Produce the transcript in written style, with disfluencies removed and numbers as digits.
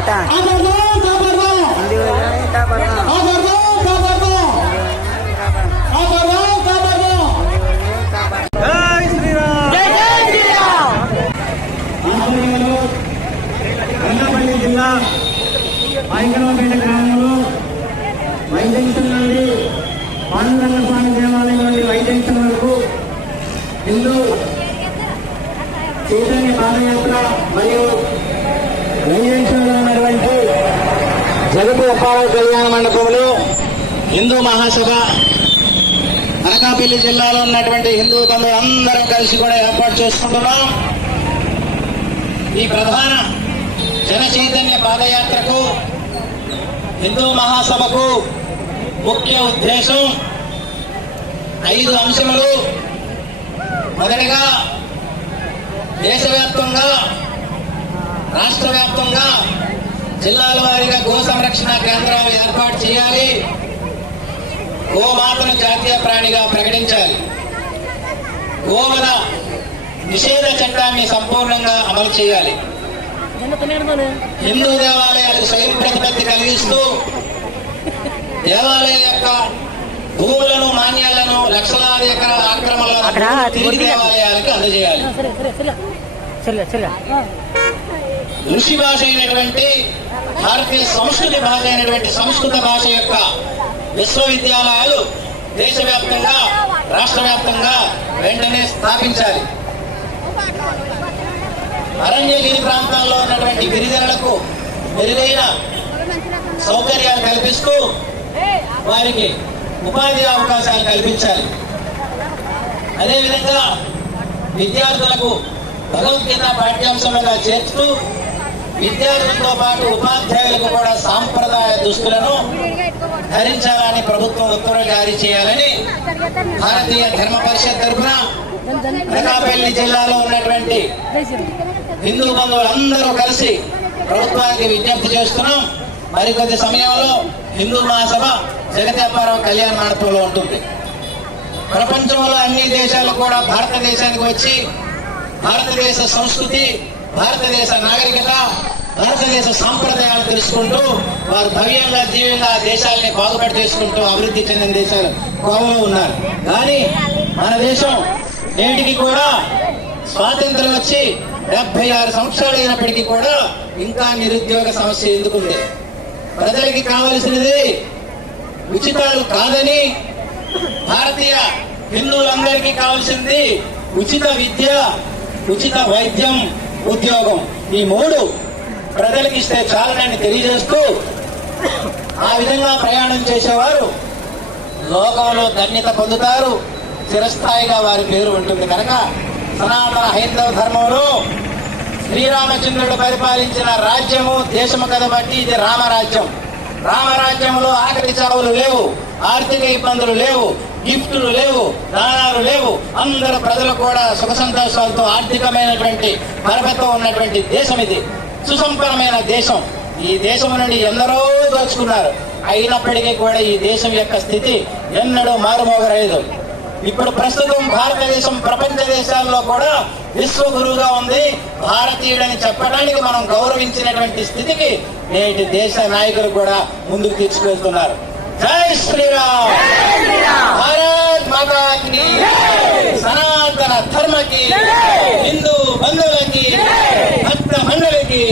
माता జిల్లా వైకరాపేట గ్రామంలో వైజంక్షన్ నుండి పాండురంగ స్వామి దేవాలయం నుండి వైజంక్షన్ వరకు హిందూ చైతన్య పాదయాత్ర మరియు వైజంక్షన్లో ఉన్నటువంటి జగతి అప్పారావు కళ్యాణ మండపంలో హిందూ మహాసభ అనకాపల్లి జిల్లాలో ఉన్నటువంటి హిందూ బంధువులందరం కలిసి కూడా ఏర్పాటు చేసుకుంటున్నాం. ఈ ప్రధాన జన చైతన్య పాదయాత్రకు హిందూ మహాసభకు ముఖ్య ఉద్దేశం 5 అంశములు. మొదటిగా దేశవ్యాప్తంగా రాష్ట్ర వ్యాప్తంగా జిల్లాల వారీగా గో సంరక్షణ కేంద్రాలు ఏర్పాటు చేయాలి. గోమాతను జాతీయ ప్రాణిగా ప్రకటించాలి. గోవధ నిషేధ చట్టాన్ని సంపూర్ణంగా అమలు చేయాలి. హిందూ దేవాలయాలకు స్వయం ప్రతిపత్తి కలిగిస్తూ దేవాలయ యొక్క భూములను మాన్యాలను లక్షలాది ఎకరాల ఆక్రమణలను తిరిగి దేవాలయాలకు అందజేయాలి. ఋషి భాష అయినటువంటి భారతీయ సంస్కృతి భాష అయినటువంటి సంస్కృత భాష యొక్క విశ్వవిద్యాలయాలు దేశవ్యాప్తంగా రాష్ట్ర వ్యాప్తంగా వెంటనే స్థాపించాలి. అరణ్యగిరి ప్రాంతాల్లో ఉన్నటువంటి గిరిజనులకు మెరుగైన సౌకర్యాలు కల్పిస్తూ వారికి ఉపాధి అవకాశాలు కల్పించాలి. అదేవిధంగా విద్యార్థులకు భగవద్గీత పాఠ్యాంశంగా చేర్చుతూ విద్యార్థులతో పాటు ఉపాధ్యాయులకు కూడా సాంప్రదాయ దుస్తులను ధరించాలని ప్రభుత్వం ఉత్తర్వులు జారీ చేయాలని భారతీయ ధర్మ పరిషత్ తరఫున అనకాపల్లి జిల్లాలో ఉన్నటువంటి హిందూ బంధువులందరూ కలిసి ప్రభుత్వానికి విజ్ఞప్తి చేస్తున్నాం. మరికొద్ది సమయంలో హిందూ మహాసభ జగతి అప్పారావు కళ్యాణ మండపంలో ఉంటుంది. ప్రపంచంలో అన్ని దేశాలు కూడా భారతదేశానికి వచ్చి భారతదేశ సంస్కృతి, భారతదేశ నాగరికత, భారతదేశ సాంప్రదాయాలు తెలుసుకుంటూ వారు భవ్యంగా జీవంగా దేశాలని బాగుపడి చేసుకుంటూ అభివృద్ధి చెందిన దేశాలు కోవలో ఉన్నారు. కానీ మన దేశం నేటికి కూడా స్వాతంత్రం వచ్చి 76 సంవత్సరాలు అయినప్పటికీ కూడా ఇంకా నిరుద్యోగ సమస్య ఎందుకుంది? ప్రజలకి కావలసినది ఉచితాలు కాదని, భారతీయ హిందువులందరికీ కావాల్సింది ఉచిత విద్య, ఉచిత వైద్యం, ఉద్యోగం. ఈ 3 ప్రజలకు ఇస్తే చాలని తెలియజేస్తూ ఆ విధంగా ప్రయాణం చేసేవారు లోకంలో ధన్యత పొందుతారు. చిరస్థాయిగా వారి పేరు ఉంటుంది. కనుక సనాతన హైందవ ధర్మంలో శ్రీరామచంద్రుడు పరిపాలించిన రాజ్యము దేశము కదబట్టి ఇది రామరాజ్యం. రామరాజ్యంలో ఆకలి చావులు లేవు, ఆర్థిక ఇబ్బందులు లేవు, గిఫ్టులు లేవు, దానాలు లేవు. అందరు ప్రజలు కూడా సుఖ సంతోషాలతో ఆర్థికమైనటువంటి పరపతో ఉన్నటువంటి దేశం ఇది. సుసంపన్నమైన దేశం. ఈ దేశం నుండి ఎందరో దోచుకున్నారు. అయినప్పటికీ కూడా ఈ దేశం యొక్క స్థితి ఎన్నడూ మారుమోగలేదు. ఇప్పుడు ప్రస్తుతం భారతదేశం ప్రపంచ దేశాల్లో కూడా విశ్వగురువుగా ఉంది. భారతీయుడని చెప్పడానికి మనం గౌరవించినటువంటి స్థితికి నేటి దేశ నాయకులు కూడా ముందుకు తీసుకువెళ్తున్నారు. జై శ్రీరామ్, భారత్ మాతాకి, సనాతన ధర్మకి, హిందూ బంధువులకి, భక్త మండలికి